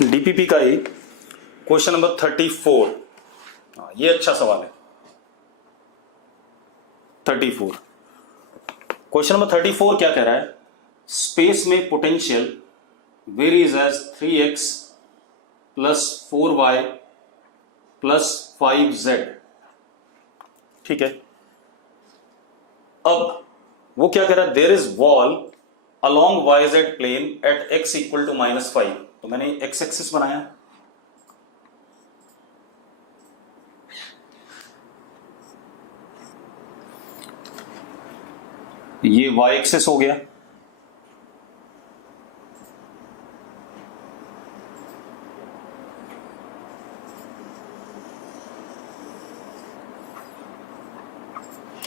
DPP का ही question number 34। ये अच्छा सवाल है। 34 क्वेश्चन नंबर 34 क्या कह रहा है? स्पेस में potential varies as 3x plus 4y plus 5z। ठीक है, अब वो क्या कह रहा है? There is wall along yz plane at x equal to -5। तो मैंने x एक्सिस बनाया, ये y एक्सिस हो गया,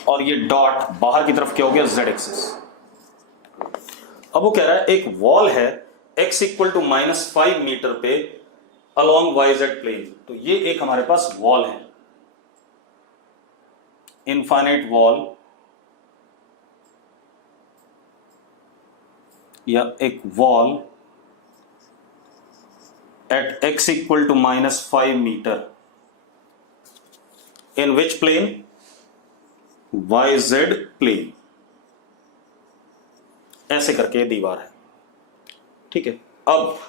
और ये डॉट बाहर की तरफ क्या हो गया? z axis. अब वो कह रहा है एक वॉल है x इक्वल टू -5 मीटर पे अलॉन्ग yz प्लेन। तो ये एक हमारे पास वॉल है, इनफाइनाइट वॉल या एक wall at x equal to -5 metre in which plane? yz plane. ऐसे करके दीवार है। ठीक है, अब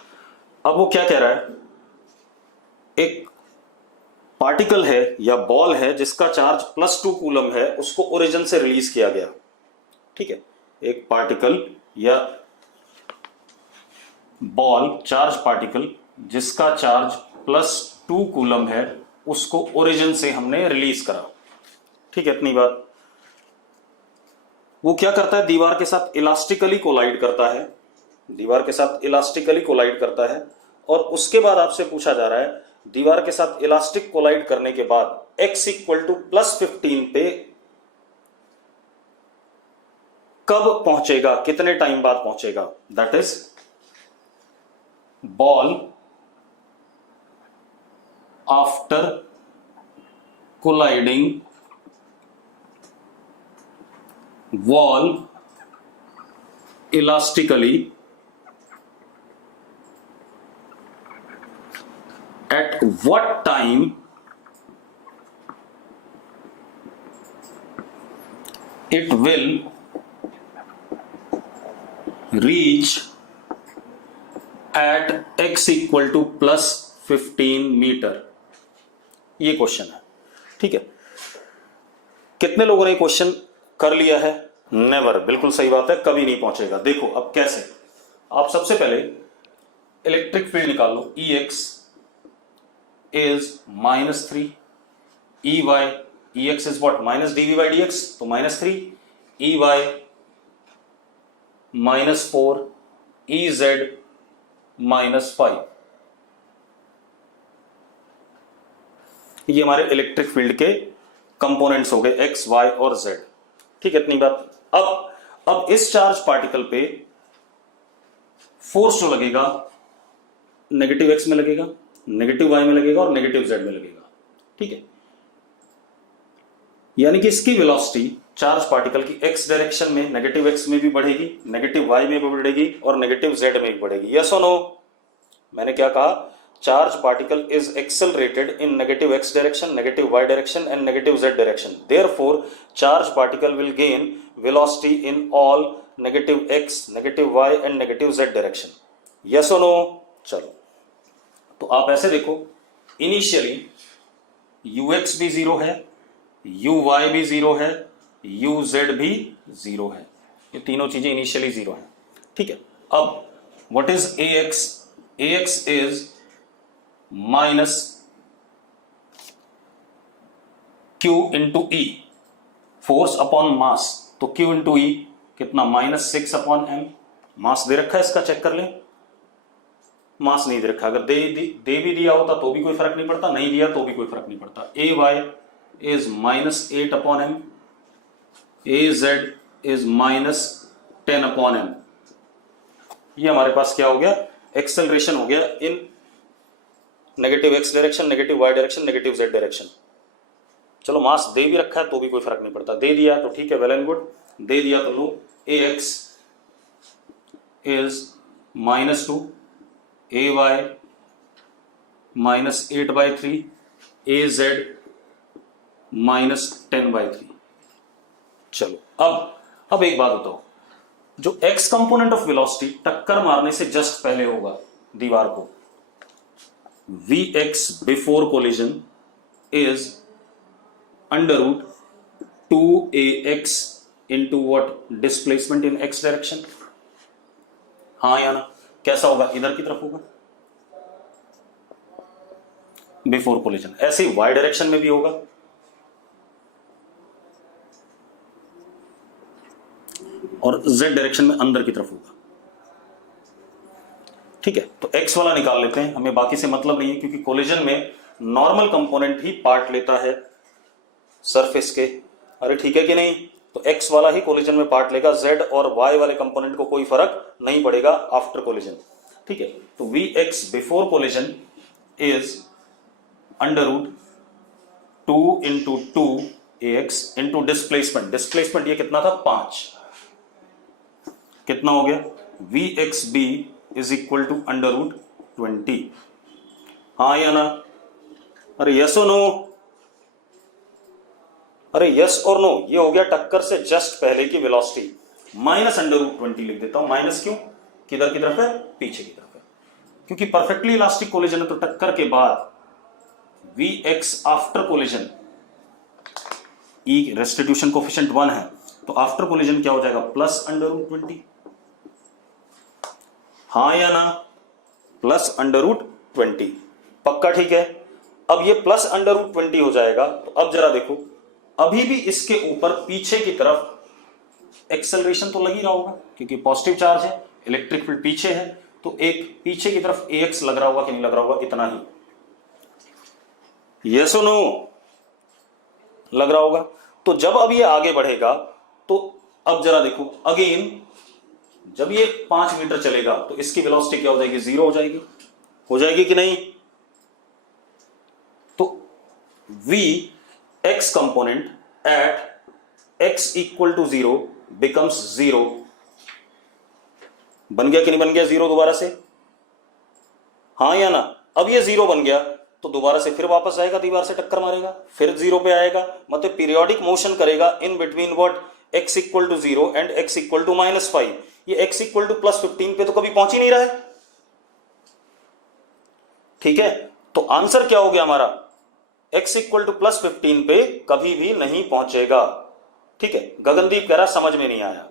वो क्या कह रहा है? एक पार्टिकल है या बॉल है जिसका चार्ज +2 कूलम है, उसको ओरिजिन से रिलीज किया गया। ठीक है, एक पार्टिकल या बॉल, चार्ज पार्टिकल जिसका चार्ज +2 कूलम है, उसको ओरिजिन से हमने रिलीज करा। ठीक है, इतनी बात। वो क्या करता है? दीवार के साथ इलास्टिकली कोलाइड करता है, दीवार के साथ इलास्टिकली कोलाइड करता है। और उसके बाद आपसे पूछा जा रहा है दीवार के साथ इलास्टिक कोलाइड करने के बाद x इक्वल टू +15 पे कब पहुंचेगा, कितने टाइम बाद पहुंचेगा? That is ball after colliding wall elastically at what time it will reach at x equal to +15 metre. ये क्वेश्चन है। ठीक है, कितने लोगों ने क्वेश्चन कर लिया है? नेवर, बिल्कुल सही बात है, कभी नहीं पहुंचेगा। देखो अब कैसे, आप सबसे पहले इलेक्ट्रिक फील्ड निकाल लो। Ex is -3, Ex is what? -dV/dx, तो -3, Ey -4, Ez -5। ये हमारे इलेक्ट्रिक फील्ड के कंपोनेंट्स हो गए, x, y और z। ठीक है, इतनी बात। अब इस चार्ज पार्टिकल पे फोर्स जो लगेगा नेगेटिव x में लगेगा, नेगेटिव y में लगेगा और नेगेटिव z में लगेगा। ठीक है, यानी कि इसकी वेलोसिटी चार्ज पार्टिकल की x डायरेक्शन में नेगेटिव x में भी बढ़ेगी, नेगेटिव y में भी बढ़ेगी और नेगेटिव z में भी बढ़ेगी। यस और नो? मैंने क्या कहा? Charge particle is accelerated in negative x direction, negative y direction and negative z direction. Therefore, charge particle will gain velocity in all negative x, negative y and negative z direction. Yes or no? चलो, तो आप ऐसे देखो, initially ux भी 0 है, uy भी 0 है, uz भी 0 है। ये तीनों चीजें इनिशियली 0 है। ठीक है, अब what is ax? ax is minus Q into E, force upon mass. तो Q इंटू E कितना? -6/m। मास दे रखा है इसका, चेक कर ले। मास नहीं दे रखा, अगर दे भी दिया होता तो भी कोई फर्क नहीं पड़ता, नहीं दिया तो भी कोई फर्क नहीं पड़ता। Ay is -8/m, Az is -10/m। ये हमारे पास क्या हो गया? एक्सेलरेशन हो गया in negative x direction, negative y direction, negative z direction. चलो, मास दे भी रखा है तो भी कोई फर्क नहीं पड़ता, दे दिया तो ठीक है, वेल एंड गुड। दे दिया तो लो, ax इज -2, ay -8/3 az -10/3। चलो अब एक बात बताओ, जो x कंपोनेंट ऑफ वेलोसिटी टक्कर मारने से जस्ट पहले होगा दीवार को, Vx before collision is √2ax into what, displacement in x direction. हाँ या ना? कैसा होगा? इधर की तरफ होगा बिफोर कोलिजन, ऐसे ही y डायरेक्शन में भी होगा, और z डायरेक्शन में अंदर की तरफ होगा। ठीक है, तो x वाला निकाल लेते हैं, हमें बाकी से मतलब नहीं है, क्योंकि कोलिजन में नॉर्मल कंपोनेंट ही पार्ट लेता है सरफेस के। अरे ठीक है कि नहीं? तो x वाला ही कोलिजन में पार्ट लेगा, z और y वाले कंपोनेंट को कोई फर्क नहीं पड़ेगा आफ्टर कोलिजन। ठीक है, तो Vx before collision is √2 into 2ax into displacement. Displacement ये कितना था? 5। कितना हो गया? Vxb is equal to √20। हाँ या ना? अरे यस और नो? अरे यस और नो? ये हो गया टक्कर से जस्ट पहले की वेलोसिटी, माइनस √20 लिख देता हूं। माइनस क्यों? किधर की तरफ है? पीछे की तरफ है, क्योंकि परफेक्टली इलास्टिक कोलिजन है, तो टक्कर के बाद Vx after collision, E restitution coefficient 1 है, तो आफ्टर कोलिजन क्या हो जाएगा? प्लस √20। हाँ या ना? प्लस √20। पक्का? ठीक है, अब ये प्लस √20 हो जाएगा। तो अब जरा देखो, अभी भी इसके ऊपर पीछे की तरफ एक्सेलरेशन तो लगी रहा होगा, क्योंकि पॉजिटिव चार्ज है, इलेक्ट्रिक फील्ड पीछे है, तो एक पीछे की तरफ ax लग रहा होगा कि नहीं लग रहा होगा? इतना ही, यस और नो? लग रहा होगा। तो जब अब ये आगे बढ़ेगा, तो अब जरा देखो अगेन, जब ये 5 मीटर चलेगा तो इसकी वेलोसिटी क्या हो जाएगी? 0 हो जाएगी। हो जाएगी कि नहीं? तो Vx component at x equal to 0 becomes 0। बन गया कि नहीं बन गया 0 दोबारा से? हाँ या ना? अब ये 0 बन गया तो दोबारा से फिर वापस आएगा, दीवार से टक्कर मारेगा, फिर 0 पे आएगा, मतलब पीरियोडिक मोशन करेगा in between what? x equal to 0 and x equal to -5। ये x इक्वल टू +15 पे तो कभी पहुंच ही नहीं रहा है। ठीक है, तो आंसर क्या हो गया हमारा? x इक्वल टू +15 पे कभी भी नहीं पहुंचेगा। ठीक है, गगनदीप कह रहा समझ में नहीं आया।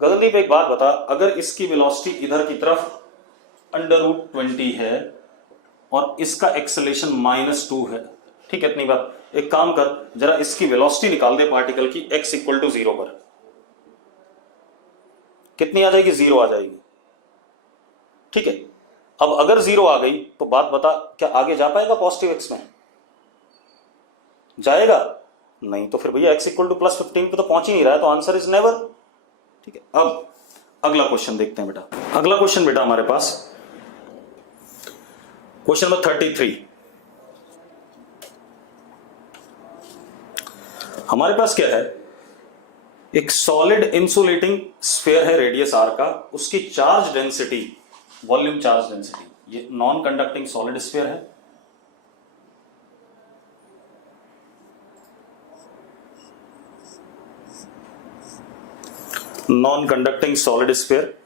गगनदीप एक बात बता, अगर इसकी वेलोसिटी इधर की तरफ √20 है और इसका एक्सेलरेशन -2 है, ठीक है, इतनी बात, एक काम कर, जरा इसकी वेलोसिटी निकाल दे पार्टिकल की x इक्वल टू 0 पर। कितनी आ जाएगी? 0 आ जाएगी। ठीक है, अब अगर 0 आ गई तो बात बता, क्या आगे जा पाएगा पॉजिटिव x में? जाएगा नहीं, तो फिर भैया x इक्वल टू +15 पे तो पहुंच ही नहीं रहा है, तो आंसर इज नेवर। ठीक है, अब अगला क्वेश्चन देखते हैं बेटा। अगला क्वेश्चन बेटा हमारे पास क्वेश्चन नंबर 33। हमारे पास क्या है? एक सॉलिड इंसुलेटिंग स्फीयर है रेडियस r का, उसकी charge density, volume charge density, ये नॉन कंडक्टिंग सॉलिड स्फीयर है। नॉन कंडक्टिंग सॉलिड स्फीयर,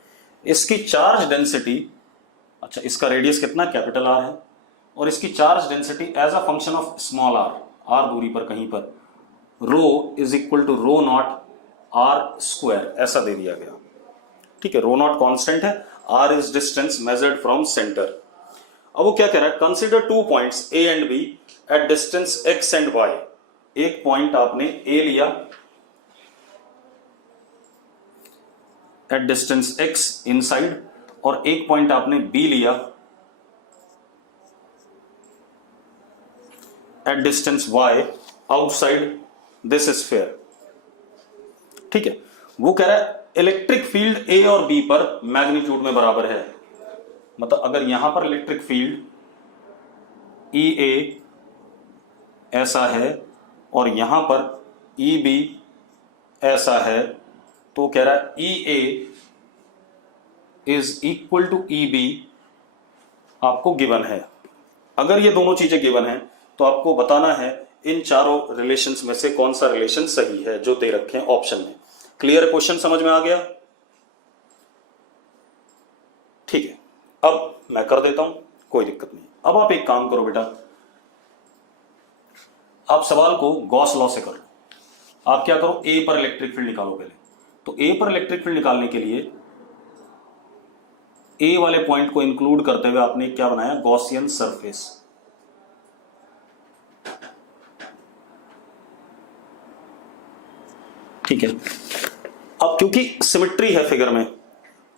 इसकी चार्ज डेंसिटी, अच्छा इसका रेडियस कितना? कैपिटल R है, और इसकी charge density as a function of small r दूरी पर कहीं पर, रो इज इक्वल टू रो0 r², ऐसा दे दिया गया। ठीक है, रो0 कांस्टेंट है, r is distance measured from centre. अब वो क्या कह रहा है? Consider 2 points a and b at distance x and y। एक पॉइंट आपने a लिया एट डिस्टेंस x इनसाइड, और एक पॉइंट आपने b लिया at distance y outside this sphere. ठीक है, वो कह रहा है इलेक्ट्रिक फील्ड a और b पर मैग्नीट्यूड में बराबर है। मतलब अगर यहां पर इलेक्ट्रिक फील्ड EA ऐसा है और यहां पर EB ऐसा है, तो कह रहा है EA is equal to EB आपको गिवन है। अगर ये दोनों चीजें गिवन है तो आपको बताना है इन चारों रिलेशंस में से कौन सा रिलेशन सही है जो दे रखे हैं ऑप्शन में। क्लियर क्वेश्चन समझ में आ गया? ठीक है, अब मैं कर देता हूं, कोई दिक्कत नहीं। अब आप एक काम करो बेटा, आप सवाल को गॉस लॉ से कर लो। आप क्या करो, ए पर इलेक्ट्रिक फील्ड निकालो पहले। तो ए पर इलेक्ट्रिक फील्ड निकालने के लिए ए वाले पॉइंट को इंक्लूड करते हुए आपने क्या बनाया, गॉसियन सरफेस। ठीक है, अब क्योंकि सिमेट्री है फिगर में,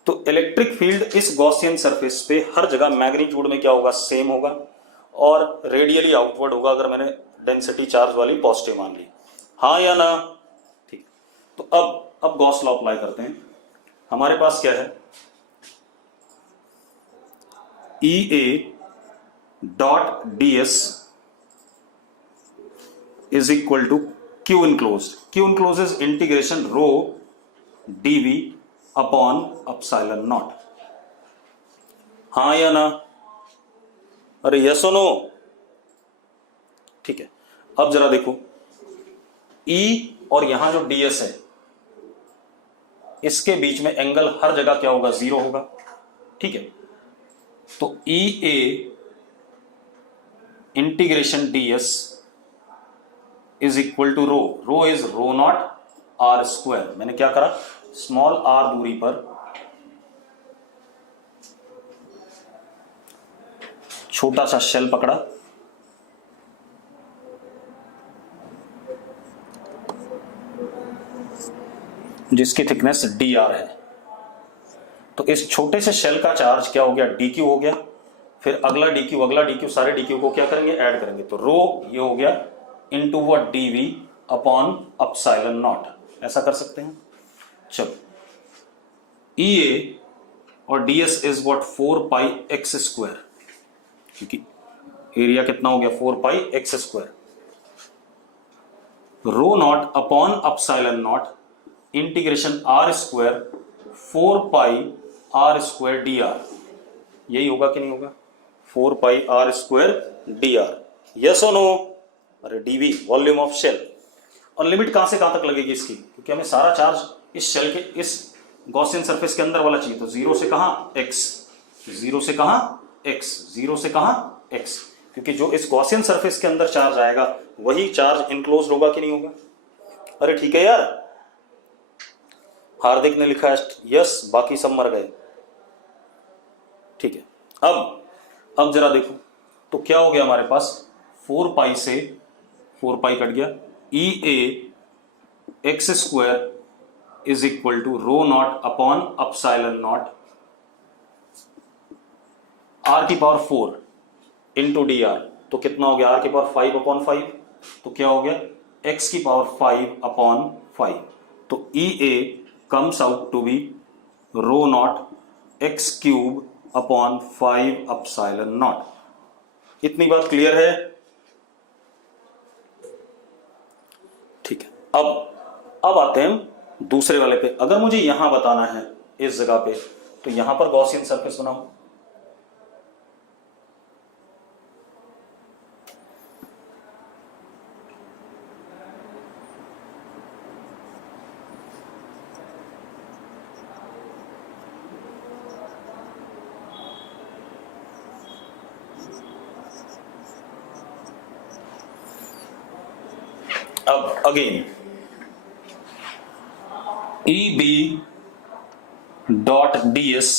तो इलेक्ट्रिक फील्ड इस गॉसियन सरफेस पे हर जगह मैग्नीट्यूड में क्या होगा, सेम होगा, और रेडियली आउटवर्ड होगा अगर मैंने डेंसिटी चार्ज वाली पॉजिटिव मान ली। हाँ या ना? ठीक, तो अब गॉस लॉ अप्लाई करते हैं। हमारे पास क्या है, E A dot D S is equal to Q enclosed. Q enclosed is integration rho DV upon epsilon naught. हाँ या ना? अरे यस और नो? ठीक है, अब जरा देखो, ई और यहां जो ds है इसके बीच में एंगल हर जगह क्या होगा, 0 होगा। ठीक है, तो E A integration ds is equal to rho is rho not R square. मैंने क्या करा, स्मॉल r दूरी पर छोटा सा शेल पकड़ा, जिसकी थिकनेस dr है। तो इस छोटे से शेल का चार्ज क्या हो गया, dq हो गया। फिर अगला dq, सारे dq को क्या करेंगे, ऐड करेंगे। तो रो ये हो गया into what, dv upon epsilon naught. ऐसा कर सकते हैं। चलो, EA और ds is what, 4 pi X square, क्योंकि एरिया कितना हो गया, 4 pi X square. Rho naught upon epsilon not integration R square 4 pi R square D R. यही होगा कि नहीं होगा, 4 pi R square D R. Yes और नो? अरे डीवी वॉल्यूम ऑफ शेल। और लिमिट कहां से कहां तक लगेगी इसकी, क्योंकि हमें सारा चार्ज इस शेल के, इस गॉसियन सरफेस के अंदर वाला चाहिए। तो 0 से कहां, x, 0 से कहां x, 0 से कहां x, क्योंकि जो इस गॉसियन सरफेस के अंदर चार्ज आएगा वही चार्ज इनक्लोज होगा कि नहीं होगा। अरे ठीक है यार, हार्दिक ने लिखा है यस, बाकी सब मर गए। ठीक है, अब जरा देखो, तो क्या हो गया हमारे पास, 4 पाई से 4 पाई कट गया, E A X square is equal to rho naught upon epsilon naught R की पावर 4 इंटू डी आर। तो कितना हो गया, आर की पावर 5 अपॉन 5। तो क्या हो गया, एक्स की पावर 5 अपॉन 5। तो E A comes out to be rho naught x cube upon 5 epsilon naught। इतनी बात क्लियर है? ठीक है, अब आते हैं दूसरे वाले पे। अगर मुझे यहां बताना है इस जगह पे, तो यहां पर गॉसियन सरफेस बनाओ। अब again E B dot D S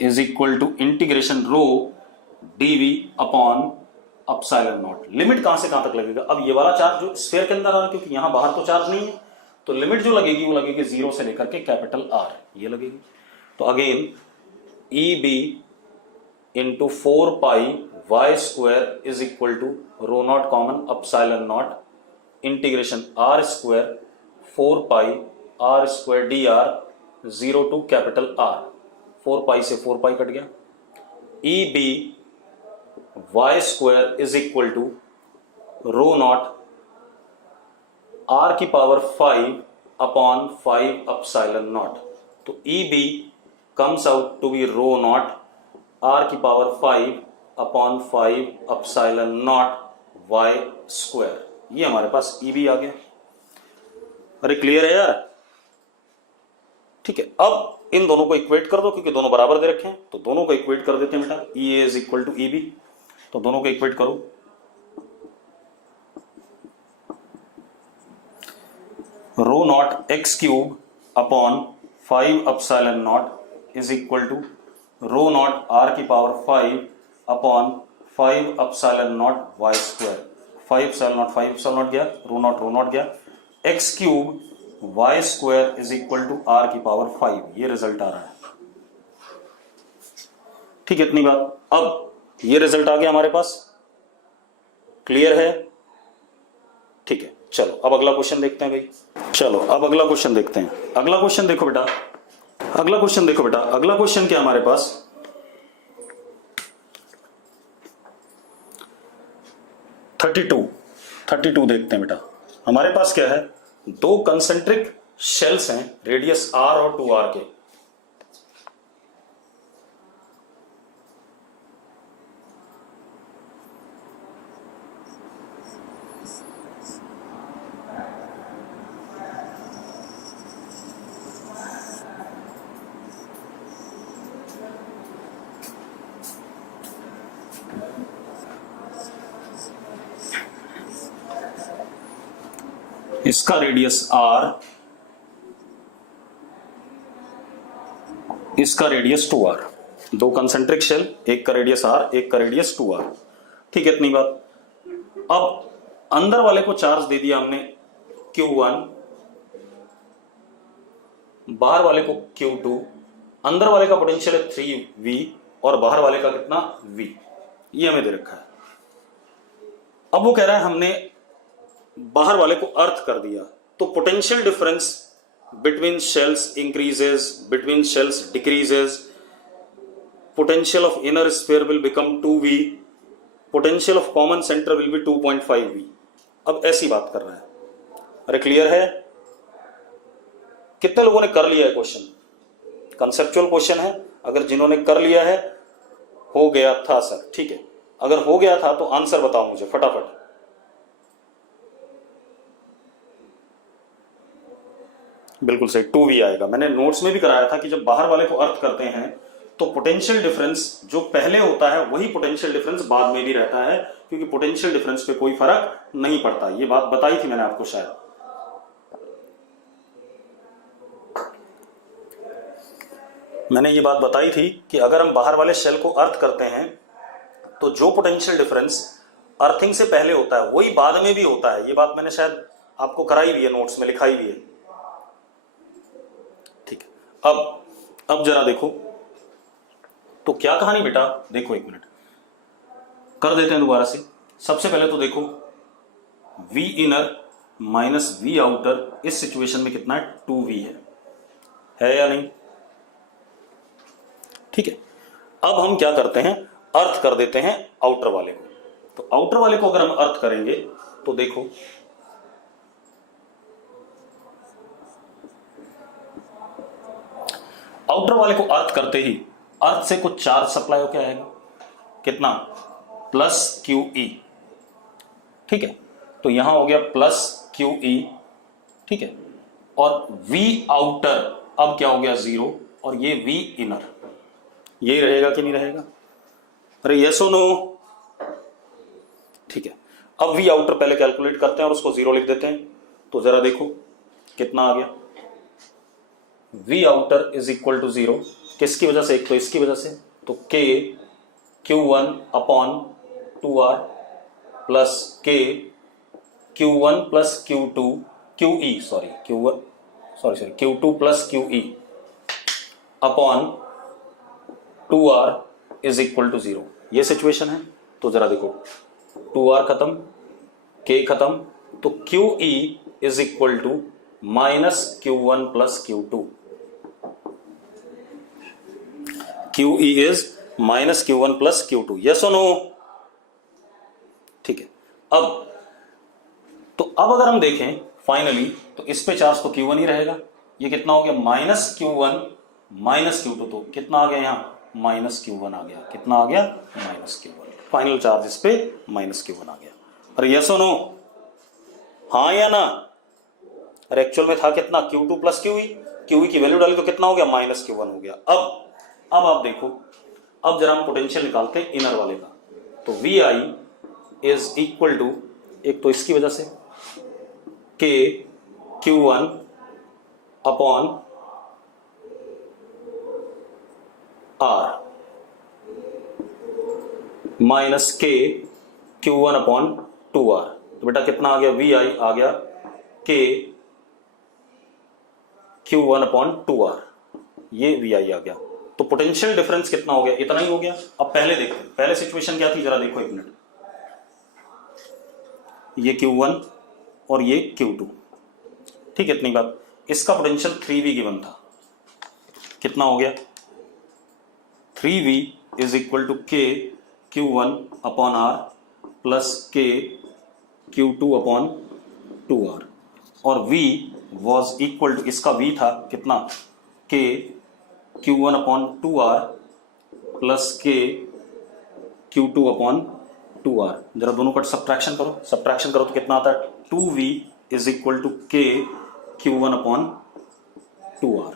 is equal to integration rho DV upon epsilon nought. Limit कहां से कहां तक लगेगा, अब ये वाला चार्ज जो स्फीयर के अंदर आ रहा है, क्योंकि यहां बाहर तो चार्ज नहीं है, तो लिमिट जो लगेगी वो लगेगी 0 से लेकर के कैपिटल R, ये लगेगी। तो again E B into 4 pi Y square is equal to rho nought common epsilon not integration R square 4 pi R square D R 0 to capital R। 4 pi से 4 पाई कट गया। E B Y square is equal to rho not R की power 5 upon 5 epsilon nought. तो E B comes out to be rho not R की power 5 upon 5 epsilon not y square, ये हमारे पास E B आ गया। अरे clear है यार? ठीक है, अब इन दोनों को इक्वेट कर दो क्योंकि दोनों बराबर दे रखे हैं, तो दोनों को इक्वेट कर देते हैं बेटा। E A is equal to E B, तो दोनों को इक्वेट करो। Rho naught X cube upon 5 epsilon naught is equal to rho not R की power 5 upon 5 epsilon naught Y square. 5 epsilon naught गया, रो नॉट गया, X cube Y square is equal to R की power 5, ये result आ रहा है। ठीक है, इतनी बात। अब ये रिजल्ट आ गया हमारे पास, क्लियर है? ठीक है, चलो अब अगला क्वेश्चन देखते हैं भाई। चलो अब अगला क्वेश्चन देखते हैं। अगला क्वेश्चन देखो बेटा, अगला क्वेश्चन क्या हमारे पास, थर्टी टू देखते हैं बेटा। हमारे पास क्या है, दो कंसेंट्रिक शेल्स हैं रेडियस आर और 2r के। इसका रेडियस r, इसका रेडियस 2r। दो कंसेंट्रिक शेल, एक का रेडियस r, एक का रेडियस 2r। ठीक है, इतनी बात। अब अंदर वाले को चार्ज दे दिया हमने Q1, बाहर वाले को Q2। अंदर वाले का पोटेंशियल है 3V और बाहर वाले का कितना V, ये हमें दे रखा है। अब वो कह रहा है हमने बाहर वाले को अर्थ कर दिया, तो potential difference between shells increases, between shells decreases, potential of inner sphere will become 2V, potential of common centre will be 2.5V। अब ऐसी बात कर रहा है। अरे क्लियर है? कितने लोगों ने कर लिया है क्वेश्चन? कंसेप्चुअल क्वेश्चन है, अगर जिन्होंने कर लिया है, हो गया था सर, ठीक है, अगर हो गया था तो आंसर बताओ मुझे फटाफट। बिल्कुल सही, 2V आएगा। मैंने नोट्स में भी कराया था कि जब बाहर वाले को अर्थ करते हैं तो पोटेंशियल डिफरेंस जो पहले होता है वही पोटेंशियल डिफरेंस बाद में भी रहता है, क्योंकि पोटेंशियल डिफरेंस पे कोई फर्क नहीं पड़ता। ये बात बताई थी मैंने आपको शायद। मैंने ये बात बताई थी कि अगर हम बाहर वाले शेल को अर्थ करते हैं तो जो पोटेंशियल डिफरेंस अर्थिंग से पहले होता है वही बाद में भी होता है। ये बात मैंने शायद आपको कराई भी है, नोट्स में लिखाई भी है। ठीक है, अब जरा देखो तो क्या कहानी बेटा, देखो एक मिनट कर देते हैं दोबारा से। सबसे पहले तो देखो V inner minus V outer इस सिचुएशन में कितना है, 2V है या नहीं? ठीक है, अब हम क्या करते हैं, अर्थ कर देते हैं आउटर वाले को। तो आउटर वाले को अगर हम अर्थ करेंगे तो देखो आउटर वाले को अर्थ करते ही अर्थ से कुछ चार्ज सप्लाई होकर आएगा, कितना, प्लस QE। ठीक है, तो यहां हो गया प्लस QE। ठीक है, और V आउटर अब क्या हो गया 0, और ये V इनर, यही रहेगा कि नहीं रहेगा? अरे यस और नो? ठीक है, अब V आउटर पहले कैलकुलेट करते हैं और उसको 0 लिख देते हैं। तो जरा देखो कितना आ गया, V outer is equal to 0, किसकी वजह से, एक तो इसकी वजह से, तो K Q1 upon 2R plus K Q1 plus Q2 QE Q2 plus QE upon 2R is equal to 0, ये सिचुएशन है। तो जरा देखो 2R खत्म, K खत्म, तो QE is equal to minus Q1 plus Q2। QE is minus Q1 plus Q2, yes और no? ठीक है, अब अगर हम देखें फाइनली तो इस पे चार्ज तो Q1 ही रहेगा। ये कितना हो गया, माइनस Q1 माइनस Q2, तो कितना आ गया, यहां माइनस Q1 आ गया। कितना आ गया, माइनस Q1। फाइनल चार्ज इस पे -Q1 आ गया। अरे यस और नो, हाँ या ना? अरे एक्चुअल में था कितना, Q2 प्लस QE, QE की वैल्यू डाली तो कितना हो गया, -Q1 हो गया। अब आप देखो, अब जरा हम पोटेंशियल निकालते हैं इनर वाले का। तो VI इज इक्वल टू, एक तो इसकी वजह से KQ1 upon R minus KQ1 upon 2R। तो बेटा कितना आ गया, VI आ गया KQ1 अपॉन 2R, ये VI आ गया। तो पोटेंशियल डिफरेंस कितना हो गया, इतना ही हो गया। अब पहले देखते हैं, पहले सिचुएशन क्या थी, जरा देखो एक मिनट। ये Q1 और ये Q2, ठीक है, इतनी बात। इसका पोटेंशियल 3V गिवन था, कितना हो गया, 3V is equal to KQ1 upon R plus KQ2 upon 2R, और V वॉज इक्वल टू, इसका V था कितना, KQ1 upon 2R plus KQ2 upon 2R। जरा दोनों का सब्ट्रैक्शन करो तो कितना आता है, 2V is equal to KQ1 upon 2R।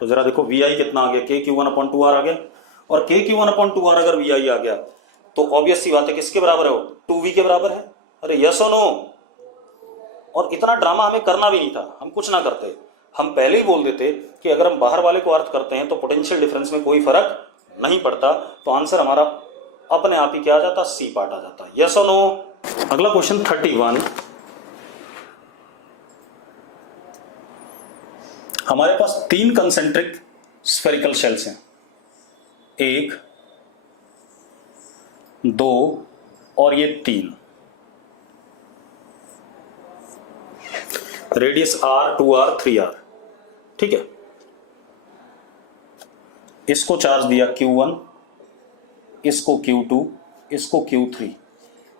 तो जरा देखो VI कितना आ गया, KQ1 अपॉन 2R आ गया, और KQ1 अपॉन 2R अगर VI आ गया तो ऑब्वियस सी बात है किसके बराबर है वो, 2V के बराबर है। अरे यस और नो? और इतना ड्रामा हमें करना भी नहीं था, हम कुछ ना करते, हम पहले ही बोल देते कि अगर हम बाहर वाले को अर्थ करते हैं तो पोटेंशियल डिफरेंस में कोई फर्क नहीं पड़ता, तो आंसर हमारा अपने आप ही क्या आ जाता, सी पार्ट आ जाता। यस और नो? अगला क्वेश्चन 31, हमारे पास 3 कंसेंट्रिक स्फेरिकल शेल्स हैं, 1, 2 और ये 3, रेडियस R, 2R, 3R, ठीक है। इसको चार्ज दिया Q1, इसको Q2, इसको Q3।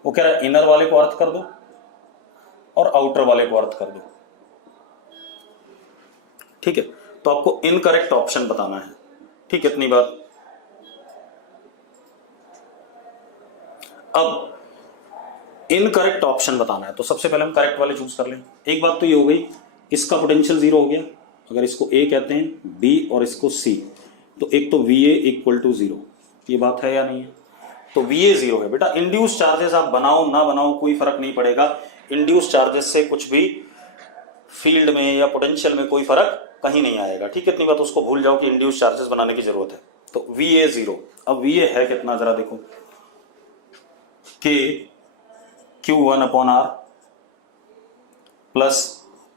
वो कह रहा है इनर वाले को अर्थ कर दो और आउटर वाले को अर्थ कर दो, ठीक है। तो आपको इनकरेक्ट ऑप्शन बताना है, ठीक है, इतनी बात। अब इनकरेक्ट ऑप्शन बताना है तो सबसे पहले हम करेक्ट वाले चूज कर लें। एक बात तो ये हो गई, इसका पोटेंशियल 0 हो गया, अगर इसको A कहते हैं, B और इसको C, तो एक तो VA इक्वल टू 0, ये बात है या नहीं है? तो VA 0 है। बेटा इंड्यूस चार्जेस आप बनाओ ना बनाओ कोई फर्क नहीं पड़ेगा, इंड्यूस चार्जेस से कुछ भी फील्ड में या पोटेंशियल में कोई फर्क कहीं नहीं आएगा, ठीक है, इतनी बात उसको भूल जाओ कि इंड्यूस चार्जेस बनाने की जरूरत है। तो VA 0, अब VA है कितना, जरा देखो, KQ1 upon R plus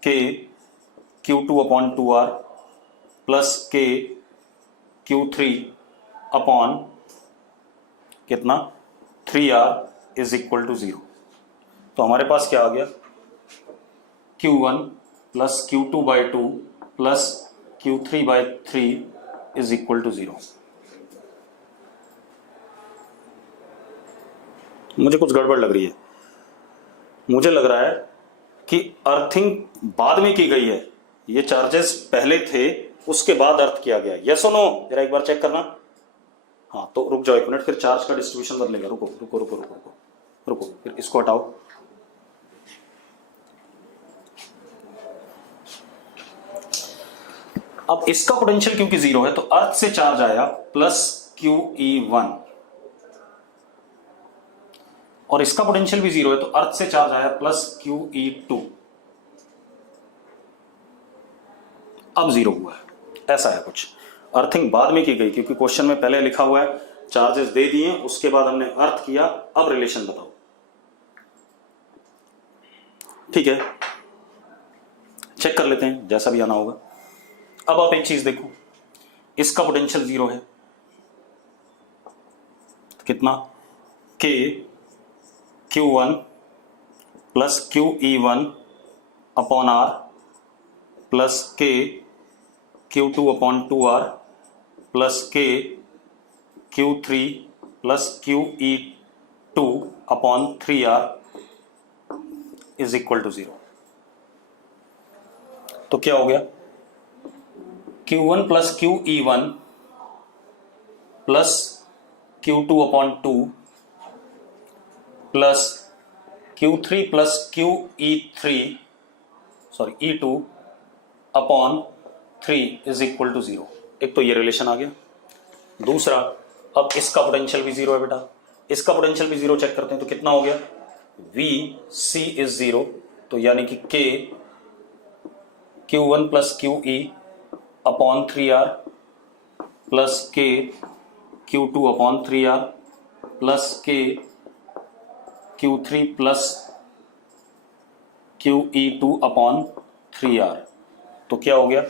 KQ2 upon 2R plus KQ3 upon कितना, 3R इज इक्वल टू 0। तो हमारे पास क्या आ गया, Q1 plus Q2 by 2 plus Q3 by 3 is equal to 0। मुझे कुछ गड़बड़ लग रही है, मुझे लग रहा है कि अर्थिंग बाद में की गई है, ये चार्जेस पहले थे उसके बाद अर्थ किया गया। यस और नो? जरा एक बार चेक करना। हाँ तो रुक जाओ एक मिनट, फिर चार्ज का डिस्ट्रीब्यूशन बदलेगा। रुको रुको रुको रुको रुको रुको, फिर इसको हटाओ। अब इसका पोटेंशियल क्योंकि 0 है तो अर्थ से चार्ज आया प्लस QE1, और इसका पोटेंशियल भी 0 है तो अर्थ से चार्ज आया प्लस QE2। अब 0 हुआ है, ऐसा है कुछ। अर्थिंग बाद में की गई क्योंकि क्वेश्चन में पहले लिखा हुआ है चार्जेस दे दिए, उसके बाद हमने अर्थ किया, अब रिलेशन बताओ, ठीक है, चेक कर लेते हैं जैसा भी आना होगा। अब आप एक चीज देखो, इसका पोटेंशियल 0 है, कितना, KQ1 plus QE1 upon R plus KQ2 upon 2R plus KQ3 plus QE2 upon 3R is equal to 0। तो क्या हो गया, Q1 plus QE1 plus Q2 upon 2 plus Q3 plus E2 upon 3 is equal to 0। एक तो ये relation आ गया। दूसरा, अब इसका पोटेंशियल भी 0 है बेटा, इसका पोटेंशियल भी 0 चेक करते हैं तो कितना हो गया, VC इज 0, तो यानी कि K Q1 plus QE upon 3R plus K Q2 upon 3R plus K Q3 plus QE2 upon 3R। तो क्या हो गया,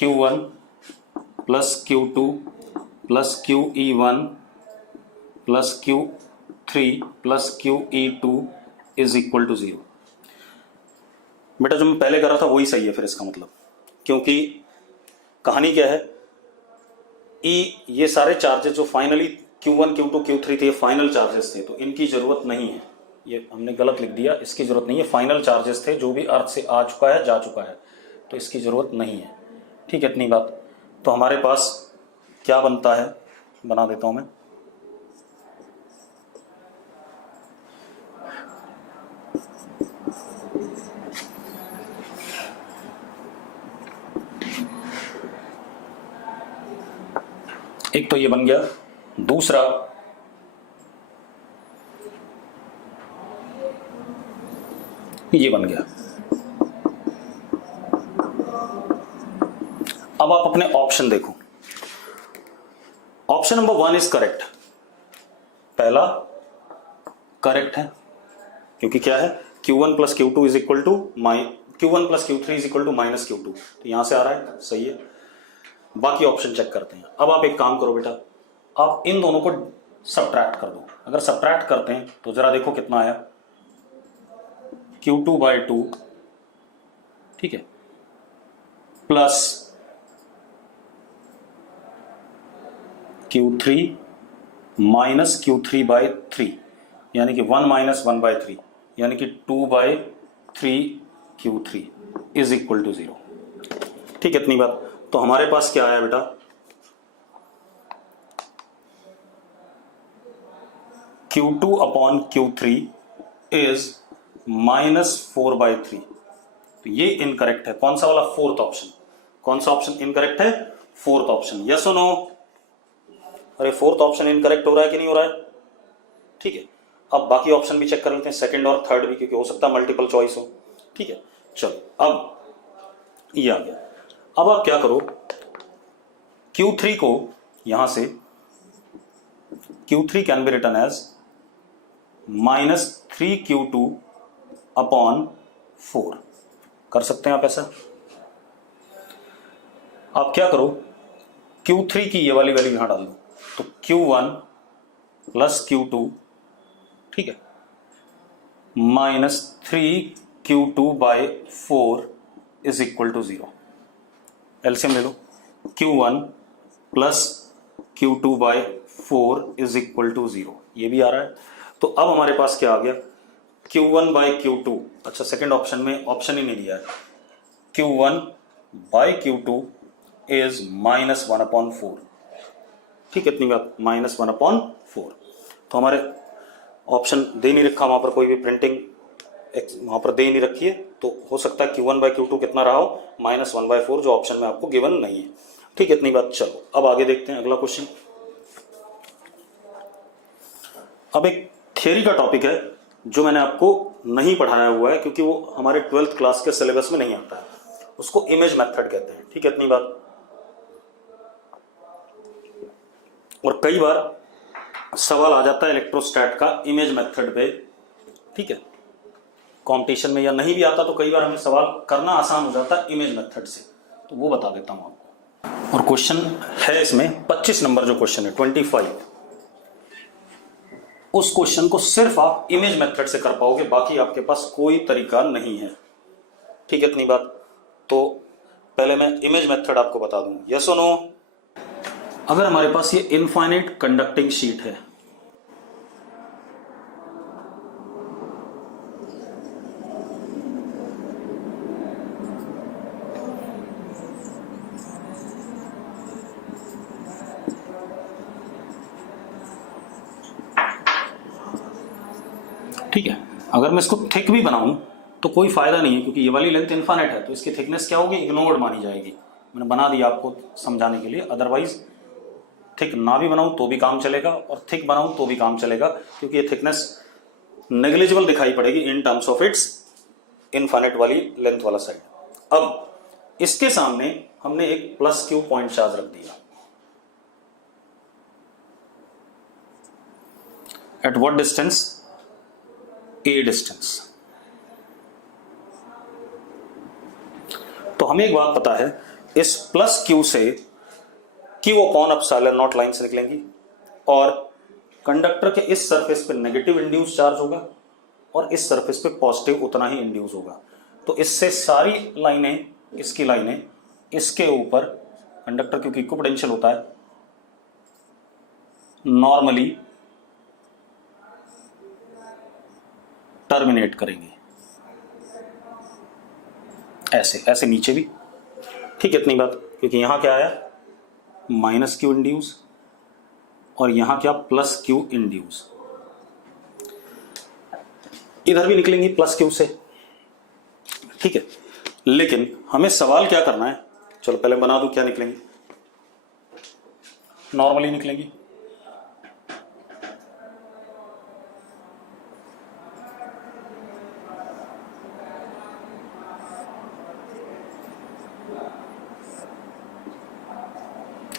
Q1 plus Q2 plus QE1 plus Q3 plus QE2 is equal to 0। बेटा जो मैं पहले कर रहा था वही सही है फिर इसका मतलब, क्योंकि कहानी क्या है, ये सारे चार्जेस जो फाइनली Q1 Q2 Q3 थे, फाइनल चार्जेस थे, तो इनकी जरूरत नहीं है, ये हमने गलत लिख दिया, इसकी जरूरत नहीं है। फाइनल चार्जेस थे, जो भी अर्थ से आ चुका है जा चुका है, तो इसकी जरूरत नहीं है। ठीक है, इतनी बात। तो हमारे पास क्या बनता है, बना देता हूं मैं। एक तो ये बन गया, दूसरा ये बन गया। अब आप अपने ऑप्शन देखो, ऑप्शन नंबर 1 इज करेक्ट, पहला करेक्ट है, क्योंकि क्या है, Q1 plus Q2 is equal to Q1 plus Q3 is equal to minus Q2, तो यहां से आ रहा है, सही है। बाकी ऑप्शन चेक करते हैं। अब आप एक काम करो बेटा, आप इन दोनों को सब्ट्रैक्ट कर दो। अगर सब्ट्रैक्ट करते हैं तो जरा देखो कितना आया, Q2 बाई 2, ठीक है, plus Q3 minus Q3 by 3, यानी कि 1 माइनस 1 बाई 3, यानी कि 2 by 3 Q3 is equal to 0। ठीक है, इतनी बात। तो हमारे पास क्या आया बेटा, Q2 upon Q3 is minus 4 by 3। तो ये इनकरेक्ट है। कौन सा वाला, फोर्थ ऑप्शन। कौन सा ऑप्शन इनकरेक्ट है, फोर्थ ऑप्शन। यस और नो? अरे फोर्थ ऑप्शन इनकरेक्ट हो रहा है कि नहीं हो रहा है? ठीक है, अब बाकी ऑप्शन भी चेक कर लेते हैं, सेकंड और थर्ड भी, क्योंकि हो सकता है मल्टीपल चॉइस हो। ठीक है, चलो अब ये आ गया। अब आप क्या करो, Q3 को यहां से, Q3 can be written as minus 3Q2 upon 4, कर सकते हैं आप ऐसा। आप क्या करो, Q3 की ये वाली वैल्यू यहां डाल दो, तो Q1 प्लस Q2, ठीक है, minus 3Q2 by 4 is equal to 0। LCM ले लो, Q1 plus Q2 by 4 is equal to 0, ये भी आ रहा है। तो अब हमारे पास क्या आ गया, Q1 बाई Q2, अच्छा सेकंड ऑप्शन में ऑप्शन ही नहीं दिया है, Q1 by Q2 is minus 1 upon 4। ठीक है, इतनी बात, माइनस 1 अपॉन 4। तो हमारे ऑप्शन दे नहीं रखा वहां पर, कोई भी प्रिंटिंग वहां पर दे नहीं रखी है, तो हो सकता है Q1 बाई Q2 कितना रहा हो, माइनस 1 बाई 4, जो ऑप्शन में आपको गिवन नहीं है। ठीक है, इतनी बात। चलो अब आगे देखते हैं अगला क्वेश्चन। अब एक थियरी का टॉपिक है जो मैंने आपको नहीं पढ़ाया हुआ है, क्योंकि वो हमारे 12th क्लास के सिलेबस में नहीं आता है, उसको इमेज मेथड कहते हैं। ठीक है, इतनी बात। और कई बार सवाल आ जाता है इलेक्ट्रोस्टैट का इमेज मेथड पे, ठीक है, कंपटीशन में, या नहीं भी आता तो कई बार हमें सवाल करना आसान हो जाता है इमेज मेथड से, तो वो बता देता हूं आपको। और क्वेश्चन है इसमें 25 नंबर जो क्वेश्चन है 25, उस क्वेश्चन को सिर्फ आप इमेज मेथड से कर पाओगे, बाकी आपके पास कोई तरीका नहीं है। ठीक है, इतनी बात। तो पहले मैं इमेज मेथड आपको बता दूं, यस और नो? अगर हमारे पास ये इनफाइनाइट कंडक्टिंग शीट है, ठीक है। अगर मैं इसको थिक भी बनाऊं तो कोई फायदा नहीं है, क्योंकि ये वाली लेंथ इनफाइनाइट है, तो इसकी थिकनेस क्या होगी, इग्नोर्ड मानी जाएगी। मैंने बना दिया आपको समझाने के लिए, अदरवाइज थिक ना भी बनाऊं तो भी काम चलेगा और थिक बनाऊं तो भी काम चलेगा, क्योंकि ये थिकनेस नेग्लिजिबल दिखाई पड़ेगी in terms of its infinite वाली लेंथ वाला साइड। अब इसके सामने हमने एक प्लस क्यू पॉइंट चार्ज रख दिया। At what distance, A distance. तो हमें एक बात पता है, इस प्लस क्यू से Q upon epsilon not line से निकलेंगी और कंडक्टर के इस सरफेस पे नेगेटिव इंड्यूस चार्ज होगा और इस सरफेस पे पॉजिटिव उतना ही इंड्यूस होगा। तो इससे सारी लाइनें, इसकी लाइनें इसके ऊपर कंडक्टर क्योंकि इक्विपोटेंशियल होता है, नॉर्मली टर्मिनेट करेंगे, ऐसे ऐसे नीचे भी। ठीक है, इतनी बात, क्योंकि यहां क्या आया माइनस क्यू इंड्यूस और यहां क्या प्लस क्यू इंड्यूस, इधर भी निकलेंगी प्लस क्यू से। ठीक है, लेकिन हमें सवाल क्या करना है, चलो पहले बना दूं क्या निकलेंगी, नॉर्मली निकलेंगी।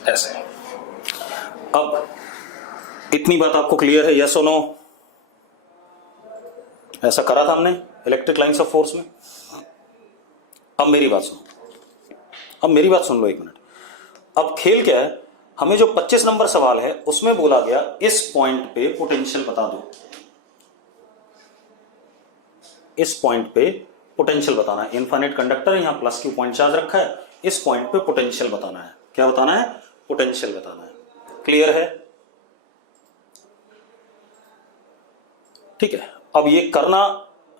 ऐसे। अब इतनी बात आपको क्लियर है, यस और नो? ऐसा करा था हमने इलेक्ट्रिक लाइंस ऑफ फोर्स में। अब मेरी बात सुनो, अब मेरी बात सुन लो एक मिनट। अब खेल क्या है, हमें जो 25 नंबर सवाल है उसमें बोला गया इस पॉइंट पे पोटेंशियल बता दो, इस पॉइंट पे पोटेंशियल बताना है। इनफाइनाइट कंडक्टर है, यहां प्लस क्यू पॉइंट चार्ज रखा है, इस पॉइंट पे पोटेंशियल बताना है। क्या बताना है? पोटेंशियल बताना है। क्लियर है? ठीक है। अब ये करना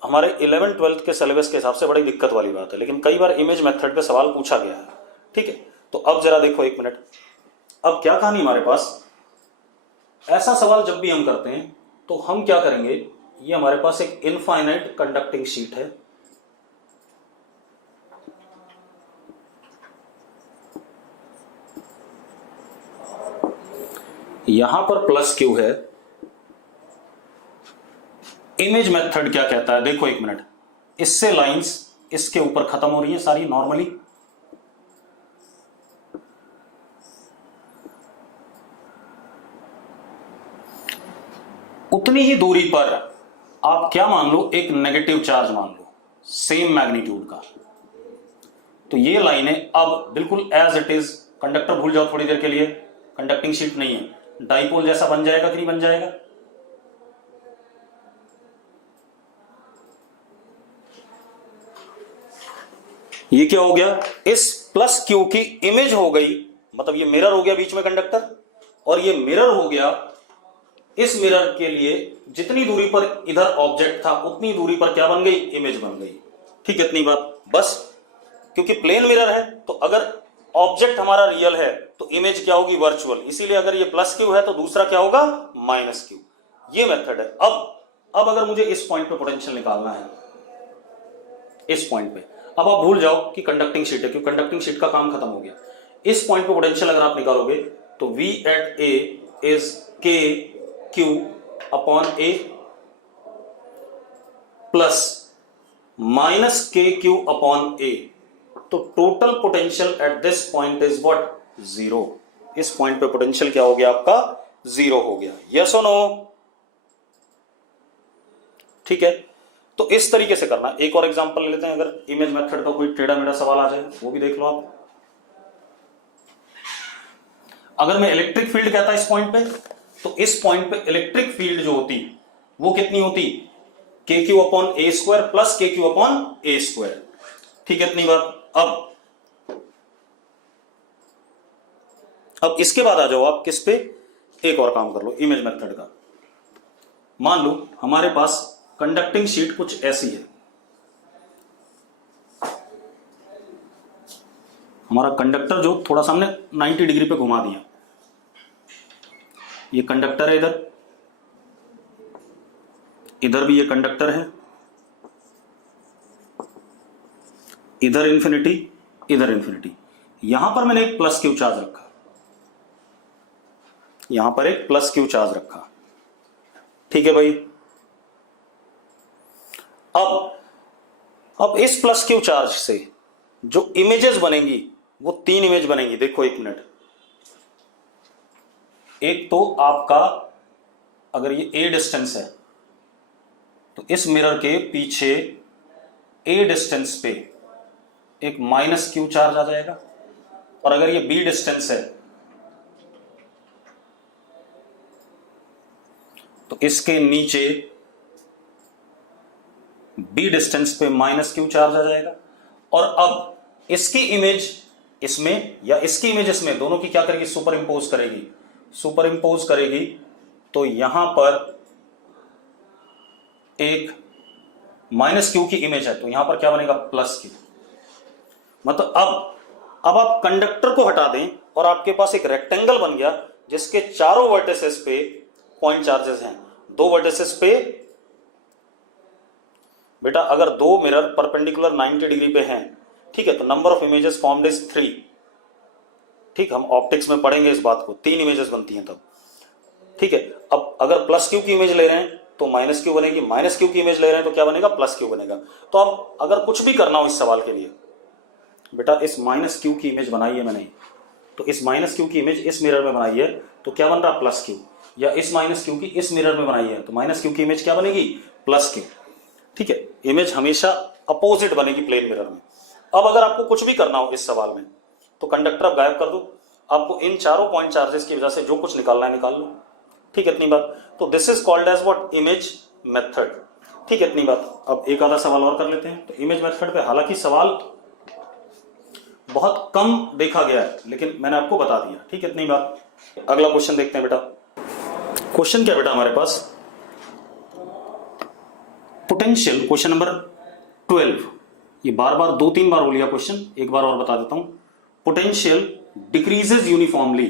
हमारे 11th-12th के सिलेबस के हिसाब से बड़ी दिक्कत वाली बात है, लेकिन कई बार इमेज मेथड पे सवाल पूछा गया है। ठीक है, तो अब जरा देखो एक मिनट, अब क्या कहानी हमारे पास, ऐसा सवाल जब भी हम करते हैं तो हम क्या करेंगे, ये हमारे पास एक इनफाइनाइट कंडक्टिंग शीट है, यहां पर प्लस क्यू है। इमेज मेथड क्या कहता है, देखो एक मिनट, इससे लाइंस इसके ऊपर खत्म हो रही है सारी नॉर्मली, उतनी ही दूरी पर आप क्या मान लो, एक नेगेटिव चार्ज मान लो सेम मैग्नीट्यूड का। तो ये लाइनें अब बिल्कुल एज इट इज, कंडक्टर भूल जाओ थोड़ी देर के लिए, कंडक्टिंग शीट नहीं है, डाइपोल जैसा बन जाएगा कि नहीं बन जाएगा? ये क्या हो गया, इस प्लस क्यू की इमेज हो गई, मतलब ये मिरर हो गया बीच में कंडक्टर, और ये मिरर हो गया, इस मिरर के लिए जितनी दूरी पर इधर ऑब्जेक्ट था उतनी दूरी पर क्या बन गई, इमेज बन गई। ठीक है, इतनी बात बस। क्योंकि प्लेन मिरर है तो अगर ऑब्जेक्ट हमारा रियल है तो इमेज क्या होगी, वर्चुअल, इसीलिए अगर ये प्लस क्यू है तो दूसरा क्या होगा, माइनस क्यू। ये मेथड है। अब अगर मुझे इस पॉइंट पे पोटेंशियल निकालना है, इस पॉइंट पे, अब आप भूल जाओ कि कंडक्टिंग शीट है, क्योंकि कंडक्टिंग शीट का काम खत्म हो गया। इस पॉइंट पे पोटेंशियल अगर आप निकालोगे तो V at A is K Q upon A plus minus K Q upon A। तो total potential at this point is what, 0। इस पॉइंट पे पोटेंशियल क्या हो गया आपका, 0 हो गया। यस और नो? ठीक है, तो इस तरीके से करना। एक और एग्जांपल ले लेते हैं, अगर इमेज मेथड का कोई टेढ़ा मेढ़ा सवाल आ जाए वो भी देख लो आप। अगर मैं इलेक्ट्रिक फील्ड कहता इस पॉइंट पे, तो इस पॉइंट पे इलेक्ट्रिक फील्ड जो होती वो कितनी होती, के क्यू अपॉन ए स्क्वायर प्लस के क्यू अपॉन ए स्क्वायर। ठीक है, इतनी बात। अब इसके बाद आ जाओ आप किस पे, एक और काम कर लो इमेज मेथड का। मान लो हमारे पास कंडक्टिंग शीट कुछ ऐसी है, हमारा कंडक्टर जो थोड़ा सा हमने 90 डिग्री पे घुमा दिया, ये कंडक्टर है इधर, इधर भी ये कंडक्टर है, इधर इंफिनिटी, इधर इंफिनिटी। यहां पर मैंने एक प्लस क्यू चार्ज रखा, यहां पर एक प्लस क्यू चार्ज रखा, ठीक है भाई। अब इस प्लस क्यू चार्ज से जो इमेजेस बनेंगी वो 3 इमेज बनेंगी। देखो एक मिनट, एक तो आपका अगर ये ए डिस्टेंस है तो इस मिरर के पीछे ए डिस्टेंस पे एक माइनस क्यू चार्ज आ जाएगा, और अगर ये बी डिस्टेंस है तो इसके नीचे बी डिस्टेंस पे माइनस क्यू चार्ज आ जाएगा। और अब इसकी इमेज इसमें या इसकी इमेज इसमें, दोनों की क्या करेगी, सुपर इंपोज करेगी। सुपर इंपोज करेगी तो यहां पर एक माइनस क्यू की इमेज है तो यहां पर क्या बनेगा, प्लस क्यू। मतलब अब आप कंडक्टर को हटा दें और आपके पास एक रेक्टेंगल बन गया जिसके चारों वर्टिसेस पे पॉइंट चार्जेस हैं। 2 वर्टिसेस पे बेटा अगर 2 मिरर परपेंडिकुलर 90 डिग्री पे हैं, ठीक है, तो number of images formed is 3। ठीक, हम ऑप्टिक्स में पढ़ेंगे इस बात को, 3 इमेजेस बनती हैं तब, ठीक है। अब अगर प्लस क्यू की इमेज ले रहे हैं तो माइनस क्यू बनेगी, माइनस क्यू की इमेज ले रहे हैं तो क्या बनेगा, प्लस क्यू बनेगा। तो अब अगर कुछ भी करना हो इस सवाल के लिए, बेटा इस माइनस क्यू की इमेज बनाई है मैंने, तो इस माइनस क्यू की इमेज इस मिरर में बनाई है तो क्या बन रहा, प्लस क्यू। या इस माइनस क्यू की इस मिरर में बनाई है तो माइनस क्यू की इमेज क्या बनेगी, प्लस क्यू। ठीक है, इमेज हमेशा अपोजिट बनेगी प्लेन मिरर में। अब अगर आपको कुछ भी करना हो इस सवाल में तो कंडक्टर आप गायब कर दो, आपको इन चारों पॉइंट चार्जेस की वजह से जो कुछ निकालना है निकाल लो। ठीक है, इतनी बात। तो this is called as what, image method. ठीक है, इतनी बात। अब एक आधा सवाल और कर लेते हैं। तो इमेज मेथड पे हालांकि सवाल बहुत कम देखा गया है लेकिन मैंने आपको बता दिया। ठीक है, इतनी बात। अगला क्वेश्चन देखते हैं बेटा। क्वेश्चन क्या बेटा हमारे पास, पोटेंशियल, क्वेश्चन नंबर 12। ये बार बार 2-3 बार हो लिया क्वेश्चन, एक बार और बता देता हूं। Potential decreases uniformly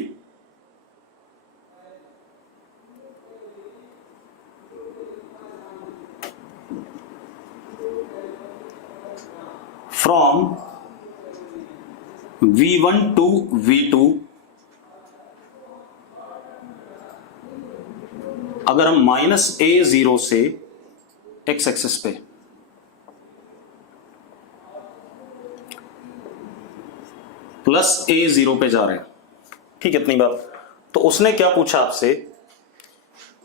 from V1 to V2 अगर हम -A0 से x एक्सिस पे +A0 पे जा रहे हैं। ठीक है, इतनी बात। तो उसने क्या पूछा आपसे,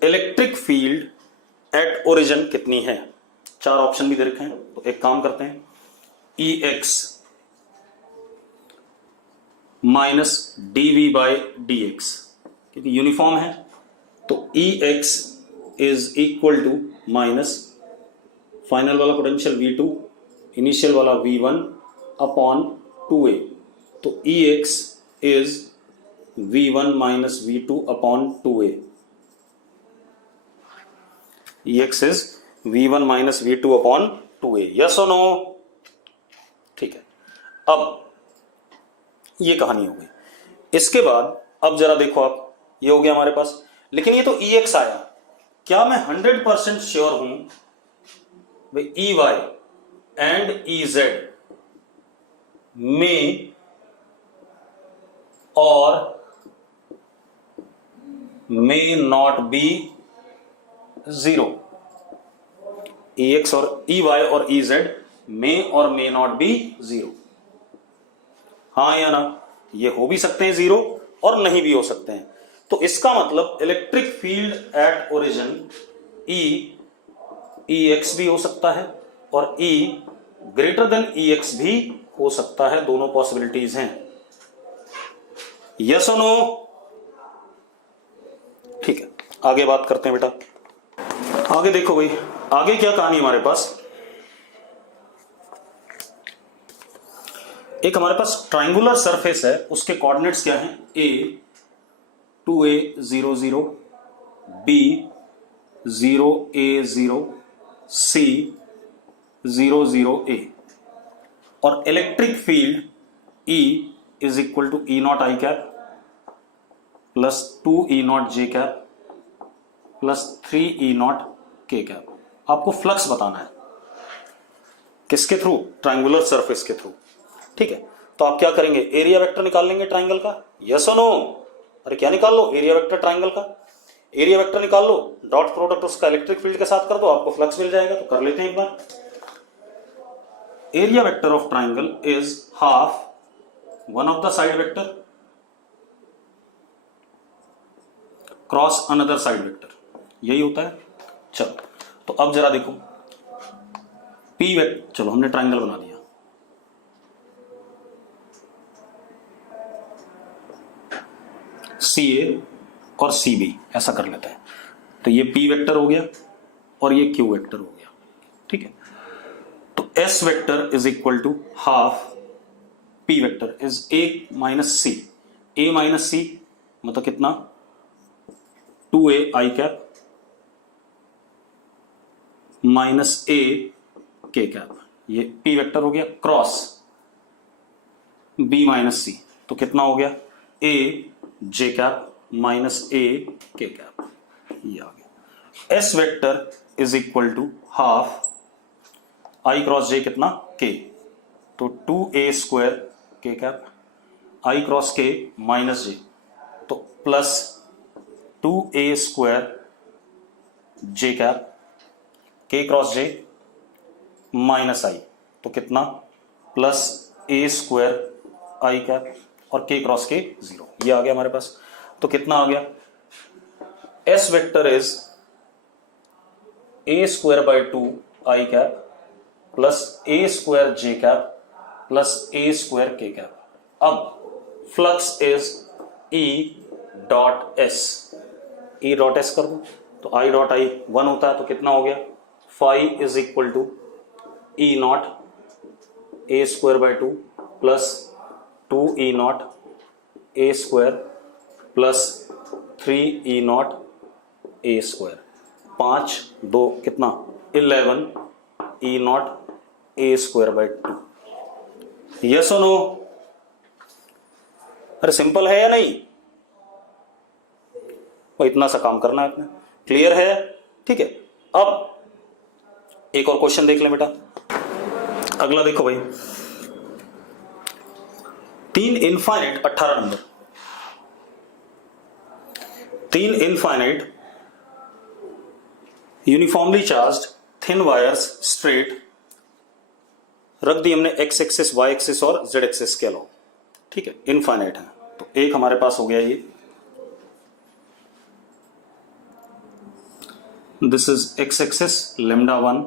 इलेक्ट्रिक फील्ड एट ओरिजिन कितनी है। 4 ऑप्शन भी दे रखे हैं। तो एक काम करते हैं, EX माइनस dV/dx, क्योंकि यूनिफॉर्म है तो EX is equal to minus final वाला पोटेंशियल V2, इनिशियल वाला V1 अपॉन 2A। तो EX is V1 minus V2 upon 2A। EX is V1 minus V2 upon 2A। Yes और no? ठीक है, अब ये कहानी हो गई। इसके बाद अब जरा देखो आप, ये हो गया हमारे पास। लेकिन ये तो EX आया, क्या मैं 100% श्योर हूं भाई EY एंड EZ में और मे नॉट बी 0? EX और EY और EZ में और मे नॉट बी 0, हाँ या ना? ये हो भी सकते हैं 0 और नहीं भी हो सकते हैं। तो इसका मतलब electric field at origin EX भी हो सकता है और E ग्रेटर देन EX भी हो सकता है। दोनों पॉसिबिलिटीज हैं। यस और नो? ठीक है, आगे बात करते हैं बेटा। आगे देखो भाई, आगे क्या कहानी हमारे पास। एक हमारे पास ट्राइंगुलर सरफेस है, उसके कोऑर्डिनेट्स क्या हैं, A 2A 0 0, B 0A 0, C 0 0 A, और electric field E is equal to E nought I cap plus 2 E nought J cap plus 3 E nought K cap. आपको फ्लक्स बताना है। किसके थ्रू? ट्रायंगुलर सरफेस के through. ठीक है, तो आप क्या करेंगे? एरिया वेक्टर निकाल लेंगे ट्रायंगल का। यस और नो? अरे क्या निकाल लो? एरिया वेक्टर ट्रायंगल का। एरिया वेक्टर निकाल लो, डॉट प्रोडक्ट उसका इलेक्ट्रिक फील्ड के साथ कर दो, आपको फ्लक्स मिल जाएगा। तो कर लेते हैं एक बार। Area vector of triangle is half one of the side vector cross another side vector, यही होता है। चलो, तो अब जरा देखो पी वेक्टर, चलो हमने ट्रायंगल बना दिया। सी ए और सी बी ऐसा कर लेते हैं। तो ये पी वेक्टर हो गया और ये क्यू वेक्टर हो गया। ठीक है, तो S vector is equal to half P vector is A minus C. A minus C मतलब कितना? 2a आई कैप माइनस ए के कैप, ये पी वेक्टर हो गया, क्रॉस बी माइनस सी, तो कितना हो गया? ए जे कैप माइनस ए के कैप, ये आ गया। S vector is equal to half I cross J, कितना? के, तो 2a square K cap I cross K minus J, तो plus 2a square J cap K cross J minus I, तो कितना? Plus A square I cap और K cross के 0, ये आ गया हमारे पास। तो कितना आ गया? S vector is A square by 2 I cap plus A square J cap plus A square K cap. अब flux is E dot S, E dot S कर दो, तो आई डॉट आई 1 होता है, तो कितना हो गया? Five is equal to E naught A square by 2 plus 2 E naught A square plus 3 E naught A square, 5 2 कितना? 11 E naught A square by 2। Yes और नो? अरे सिंपल है या नहीं? वो इतना सा काम करना है आपने। क्लियर है? ठीक है, अब एक और क्वेश्चन देख लें बेटा। अगला देखो भाई, 3 infinite 18 number, 3 infinite uniformly charged thin wires straight रख दी हमने एक्स एक्सिस, वाई एक्सिस और जेड एक्सिस के अलावा। ठीक है, इनफाइनाइट है, तो एक हमारे पास हो गया ये, this is X axis lambda 1,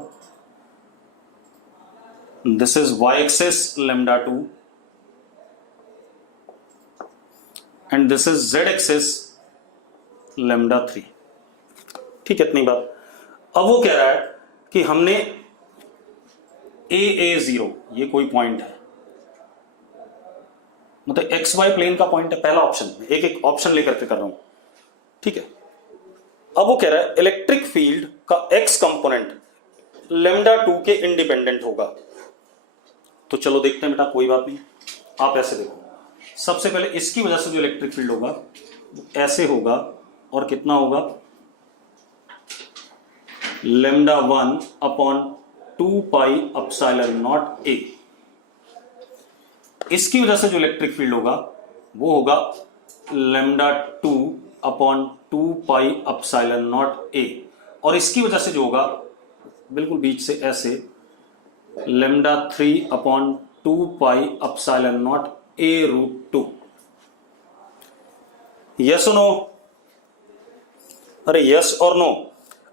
this is Y axis lambda 2 and this is Z axis lambda 3। ठीक है, इतनी बात। अब वो कह रहा है कि हमने AA0, ये कोई पॉइंट है, मतलब एक्स वाई प्लेन का पॉइंट है, पहला ऑप्शन, एक एक ऑप्शन लेकर के कर रहा हूं। ठीक है, अब वो कह रहा है इलेक्ट्रिक फील्ड का एक्स कंपोनेंट लेमडा 2 के इंडिपेंडेंट होगा। तो चलो देखते हैं बेटा, कोई बात नहीं। आप ऐसे देखो, सबसे पहले इसकी वजह से जो इलेक्ट्रिक फील्ड होगा ऐसे होगा, और कितना होगा? Lambda 1 upon 2 pi epsilon nought ए। इसकी वजह से जो इलेक्ट्रिक फील्ड होगा वो होगा lambda 2 upon 2 pi epsilon nought ए, और इसकी वजह से जो होगा बिल्कुल बीच से ऐसे lambda 3 upon 2 pi epsilon nought A root 2। Yes और नो? अरे यस और नो?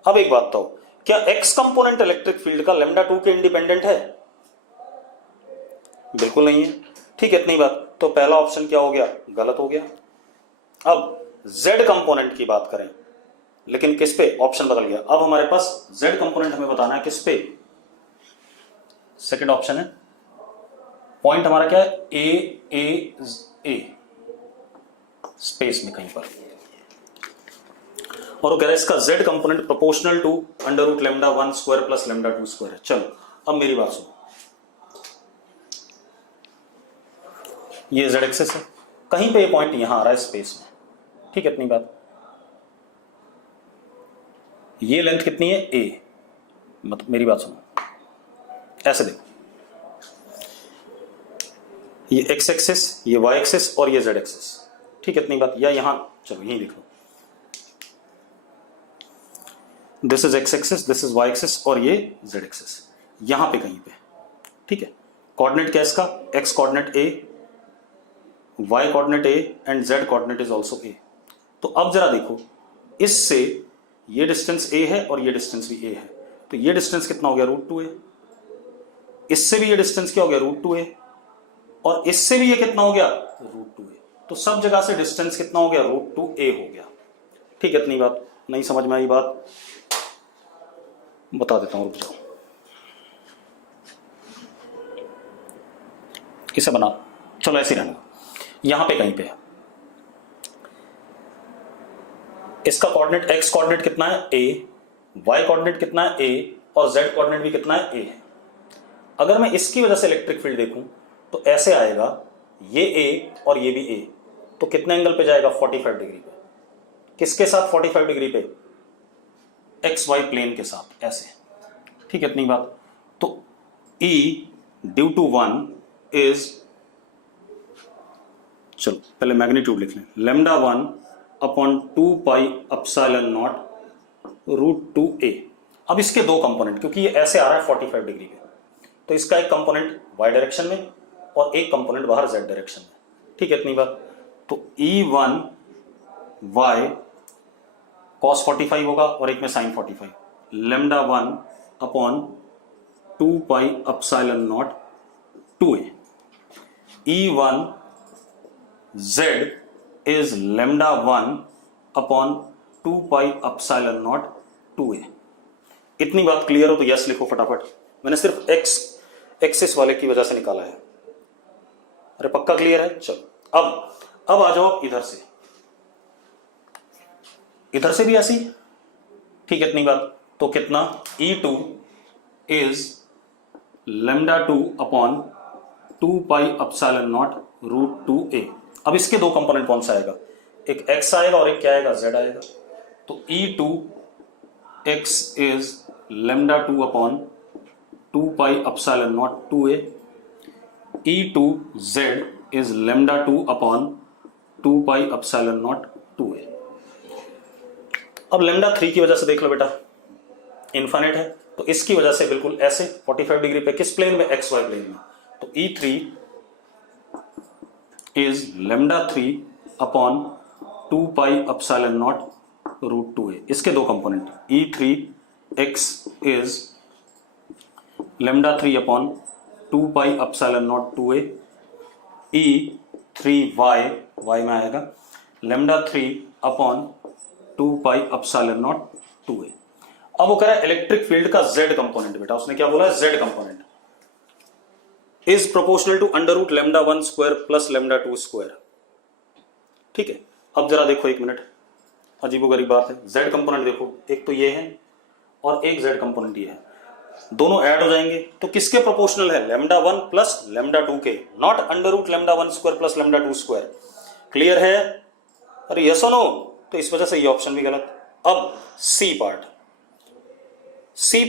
अब एक बात तो, क्या एक्स कंपोनेंट इलेक्ट्रिक फील्ड का लेमडा 2 के इंडिपेंडेंट है? बिल्कुल नहीं है। ठीक है, इतनी बात। तो पहला ऑप्शन क्या हो गया? गलत हो गया। अब जेड कंपोनेंट की बात करें, लेकिन किस पे? ऑप्शन बदल गया। अब हमारे पास जेड कंपोनेंट हमें बताना है किस पे? सेकंड ऑप्शन है। पॉइंट हमारा क्या है? ए स्पेस में कहीं पर, और वो कह रहा है इसका z component proportional to under root lambda 1 square plus lambda 2 square है। चलो अब मेरी बात सुनो, ये z एक्सिस है, कहीं पे ये पॉइंट यहां आ रहा है स्पेस में। ठीक है, इतनी बात। ये लेंथ कितनी है? a, मतलब मेरी बात सुनो, ऐसे देखो, ये एक्स एक्सिस, ये वाई एक्सिस और ये जेड एक्सिस, ठीक है इतनी बात। या यहां चलो यही लिख लो, this is X axis, this is Y axis और ये जेड एक्सिस, यहां पे कहीं पे, ठीक है। कोऑर्डिनेट क्या है इसका, X coordinate A, Y coordinate A and Z coordinate is also A. तो अब जरा देखो, इससे ये डिस्टेंस ए है और ये डिस्टेंस भी ए है, तो ये डिस्टेंस कितना हो गया, √2a। इससे भी ये डिस्टेंस क्या हो गया, √2a, और इससे भी ये कितना हो गया, √2a। तो सब जगह से डिस्टेंस कितना हो गया, √2a हो गया, ठीक है इतनी बात। नहीं समझ में आई बात, बता देता हूं, रुक जाओ, इसे बना, चलो ऐसे रहना, यहां पे कहीं पे है, इसका कोऑर्डिनेट एक्स कोऑर्डिनेट कितना है a, y कोऑर्डिनेट कितना है a और z कोऑर्डिनेट भी कितना है a है। अगर मैं इसकी वजह से इलेक्ट्रिक फील्ड देखूं तो ऐसे आएगा, ये a और ये भी a, तो कितने एंगल पे जाएगा, 45 डिग्री पे। किसके साथ 45 डिग्री पे, एक्स वाई प्लेन के साथ, ऐसे, ठीक है इतनी बात। तो E ड्यू टू 1 इज, चलो पहले मैग्नीट्यूड लिख लें, λ1 upon 2 pi epsilon naught √2a। अब इसके दो कंपोनेंट, क्योंकि ये ऐसे आ रहा है 45 डिग्री पे, तो इसका एक कंपोनेंट y डायरेक्शन में और एक कंपोनेंट बाहर z डायरेक्शन में, ठीक है इतनी बात। तो E1 y cos 45 होगा और एक में sin 45, λ1 upon 2 pi epsilon naught 2a। E1 z is λ1 upon 2 pi epsilon naught 2a। इतनी बात क्लियर हो तो यस लिखो फटाफट, मैंने सिर्फ एक्स एक्सिस वाले की वजह से निकाला है। अरे पक्का क्लियर है, चलो अब आ जाओ आप इधर से, इधर से भी ऐसी, ठीक है इतनी बात। तो कितना, E2 is λ2 upon 2 pi epsilon naught √2a। अब इसके दो कंपोनेंट कौन सा आएगा, एक x आएगा और एक क्या आएगा, z आएगा। तो E2 x is λ2 upon 2 pi epsilon naught 2a। E2 z is λ2 upon 2 pi epsilon naught 2a। अब λ3 की वजह से देख लो बेटा, इनफाइनाइट है, तो इसकी वजह से बिल्कुल ऐसे 45 डिग्री पे, किस प्लेन में, एक्स वाई प्लेन में। तो E3 is λ3 upon 2 pi epsilon naught √2a। इसके दो component, E3x is λ3 upon 2 pi epsilon naught 2a। E3y y में आएगा λ3 upon 2 pi epsilon naught 2a। अब वो कह रहा है इलेक्ट्रिक फील्ड का z कंपोनेंट, बेटा उसने क्या बोला है, z component is proportional to √λ1 square plus λ2 square, ठीक है। अब जरा देखो एक मिनट, अजीबोगरीब बात है, z कंपोनेंट देखो, एक तो ये है और एक z कंपोनेंट ये है, दोनों ऐड हो जाएंगे तो किसके प्रोपोर्शनल है, λ1 प्लस λ2 के, not √λ1 square plus λ2 square. Clear है, अरे यस और नो, तो इस वजह से ये ऑप्शन भी गलत। अब सी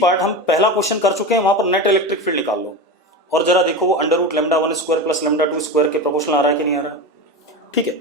पार्ट हम पहला क्वेश्चन कर चुके हैं, वहां पर नेट इलेक्ट्रिक फील्ड निकाल लो और जरा देखो वो √λ1 स्क्वायर प्लस λ2 स्क्वायर के प्रोपोर्शनल आ रहा है कि नहीं आ रहा, ठीक है।